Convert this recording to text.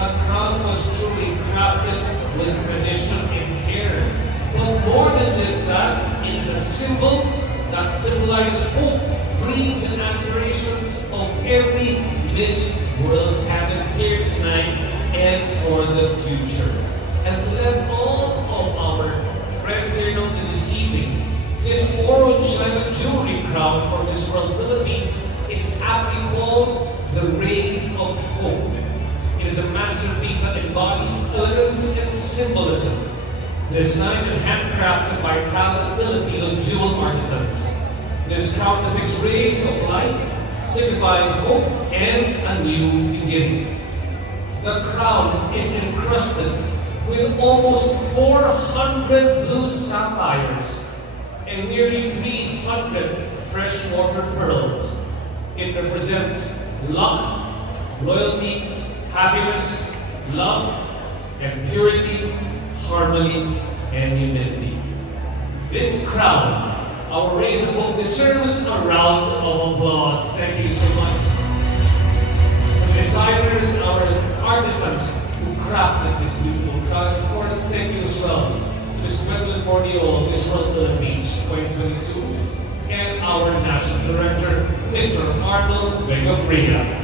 The crown was truly crafted with precision and care. But more than just that, it is a symbol that symbolizes hope, dreams, and aspirations of every Miss World candidate here tonight and for the future. And to let all of our friends here know that this evening, this Oro China jewelry crown for Miss World Philippines is aptly called the Rays of Hope. It is a masterpiece that embodies elegance and symbolism. Designed and handcrafted by talented Filipino jewel artisans. This crown depicts rays of light, signifying hope and a new beginning. The crown is encrusted with almost 400 loose sapphires and nearly 300 freshwater pearls. It represents luck, loyalty, happiness, love, and purity, harmony, and humility. This crown, our Rays of Hope, deserves a round of applause. Thank you so much. The designers, our artisans who crafted this beautiful crown. Of course, thank you as well to Ms. Gwendolyn Fornio of Miss World Philippines 2022 and our National Director, Mr. Arnold Vega Frida.